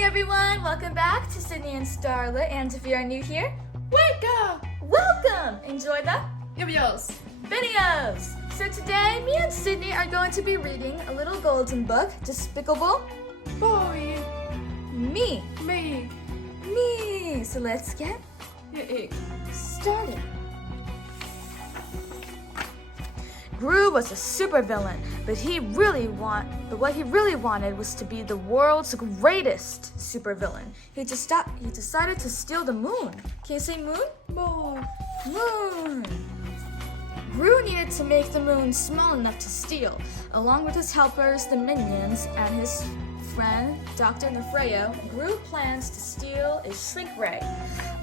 Hey everyone, welcome back to Sydney and Starla, and if you are new here, Welcome! welcome! Enjoy the Videos. videos! So today, me and Sydney are going to be reading a little golden book, Despicable Boy. Me. Me. Me! So let's get started. Gru was a supervillain, but what he really wanted was to be the world's greatest supervillain. He decided to steal the moon. Can you say moon? Boy. Moon. Gru needed to make the moon small enough to steal, along with his helpers, the minions, and his friend, Dr. Nefreo. Gru plans to steal a shrink ray,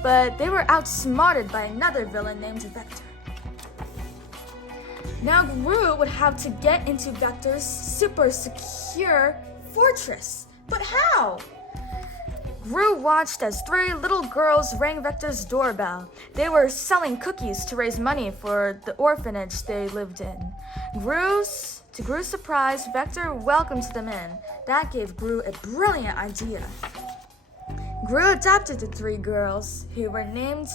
but they were outsmarted by another villain named Vector. Now Gru would have to get into Vector's super secure fortress. But how? Gru watched as 3 little girls rang Vector's doorbell. They were selling cookies to raise money for the orphanage they lived in. To Gru's surprise, Vector welcomed them in. That gave Gru a brilliant idea. Gru adopted the 3 girls, who were named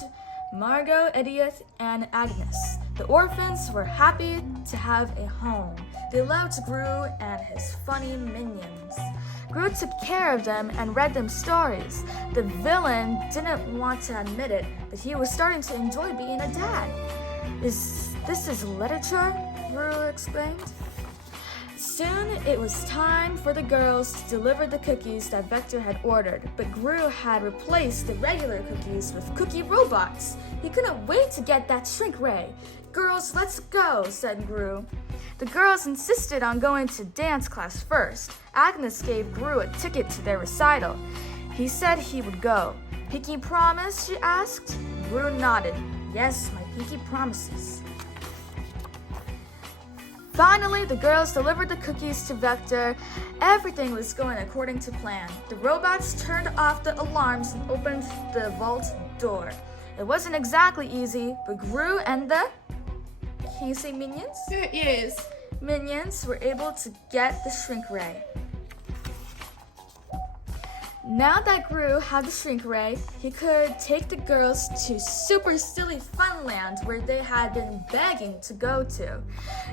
Margot, Edith, and Agnes. The orphans were happy to have a home. They loved Gru and his funny minions. Gru took care of them and read them stories. The villain didn't want to admit it, but he was starting to enjoy being a dad. This is literature? Gru exclaimed. Soon it was time for the girls to deliver the cookies that Vector had ordered, but Gru had replaced the regular cookies with cookie robots. He couldn't wait to get that shrink ray. Girls, let's go, said Gru. The girls insisted on going to dance class first. Agnes gave Gru a ticket to their recital. He said he would go. Pinky promise? She asked. Gru nodded. Yes, my pinky promises. Finally, the girls delivered the cookies to Vector. Everything was going according to plan. The robots turned off the alarms and opened the vault door. It wasn't exactly easy, but Gru and the... Can you say minions? Yes. Minions were able to get the shrink ray. Now that Gru had the shrink ray, he could take the girls to Super Silly Funland, where they had been begging to go to.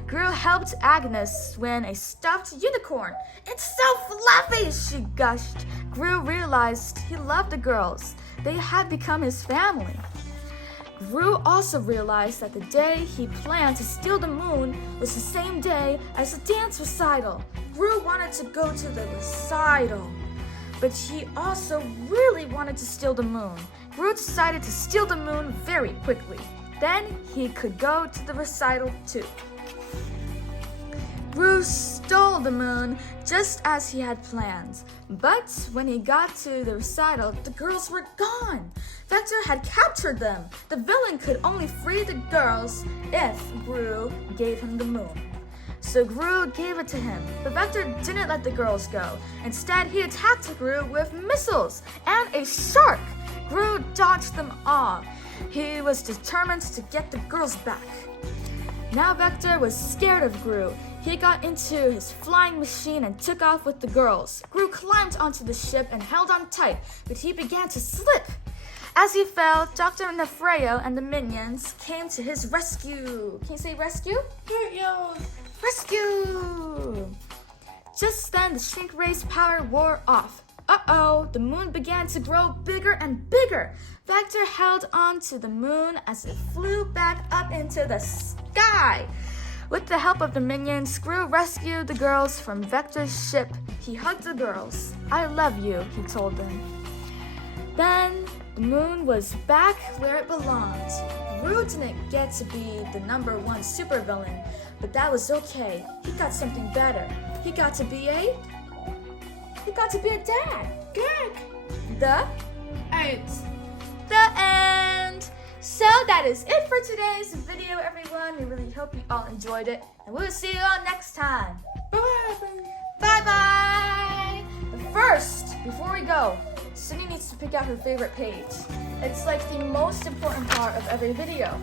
Gru helped Agnes win a stuffed unicorn. It's so fluffy, she gushed. Gru realized he loved the girls. They had become his family. Gru also realized that the day he planned to steal the moon was the same day as the dance recital. Gru wanted to go to the recital, but he also really wanted to steal the moon. Gru decided to steal the moon very quickly. Then he could go to the recital too. Gru stole the moon just as he had planned. But when he got to the recital, the girls were gone. Vector had captured them. The villain could only free the girls if Gru gave him the moon. So Gru gave it to him, but Vector didn't let the girls go. Instead, he attacked Gru with missiles and a shark. Gru dodged them all. He was determined to get the girls back. Now Vector was scared of Gru. He got into his flying machine and took off with the girls. Gru climbed onto the ship and held on tight, but he began to slip. As he fell, Dr. Nefreo and the minions came to his rescue. Can you say rescue? Rescue! Just then, the shrink ray's power wore off. Uh-oh, the moon began to grow bigger and bigger. Vector held on to the moon as it flew back up into the sky. With the help of the minions, Gru rescued the girls from Vector's ship. He hugged the girls. I love you, he told them. Then, the moon was back where it belonged. Gru didn't get to be the #1 supervillain, but that was okay. He got something better. He got to be a dad. Good. The end. So that is it for today's video, everyone. We really hope you all enjoyed it, and we will see you all next time. Bye-bye. Bye-bye. But first, before we go, Sydney needs to pick out her favorite page. It's like the most important part of every video.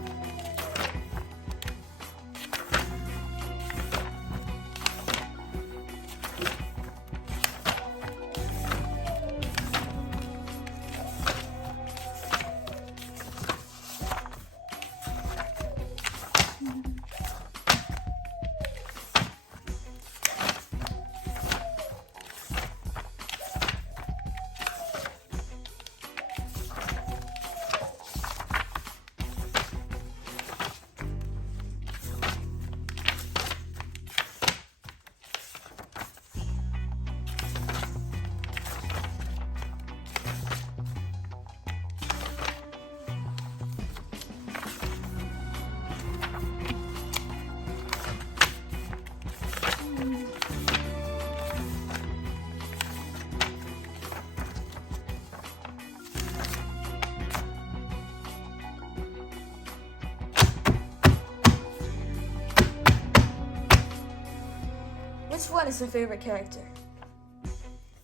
one is your favorite character?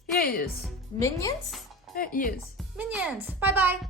Yes. Minions? Yes. Minions. Bye bye.